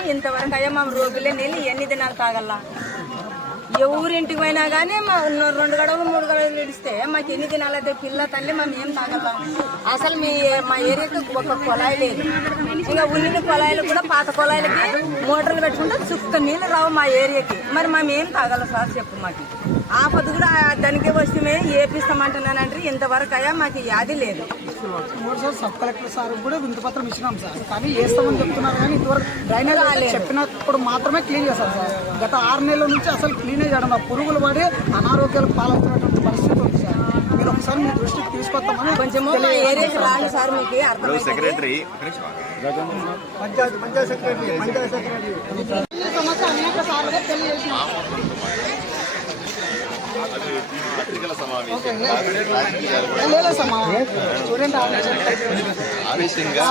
కానీ ఇంతవరకు అయ్యా మా రోగులే నీళ్ళు ఎన్ని దినాలు తాగల్లా? ఎవరింటికి పోయినా కానీ మా రెండు గడవలు మూడు గడవలు ఇడిస్తే మాకు ఎన్ని దినాలు అయితే పిల్ల తల్లి మేము ఏం తాగలం అసలు మీ మా ఏరియాకి ఒక కొలాయి లేదు. ఇంకా ఉల్లిని కొలాయిలు కూడా పాత కొలాయిలకి మోటార్లు పెట్టుకుంటే చుక్క నీళ్ళు రావు మా ఏరియాకి. మరి మేము ఏం తాగలం సార్ చెప్పు మాకు? ఆపద కూడా దానికి వస్తే ఏపిస్తామంటున్నానంటే ఇంతవరకు అయ్యా మాకు వ్యాధి లేదు. మూడు సార్ సబ్ కలెక్టర్ సార్ కూడా వింతపత్రం ఇచ్చినాం సార్. కానీ వేస్తామని చెప్తున్నారు కానీ ఇంతవరకు డ్రైనేజ్ చెప్పినప్పుడు మాత్రమే క్లీన్ చేస్తారు సార్. గత ఆరు నెలల నుంచి అసలు క్లీనే చేయడం లేదు. పురుగులు పడి అనారోగ్యాలకు పాలవుతున్నటువంటి పరిస్థితి ఉంది సార్. మీరు ఒకసారి మీ దృష్టికి తీసుకొస్తామని secretary. Panchayat panchayat secretary panchayat. Secretary సమావేశం. ఆవేశంగా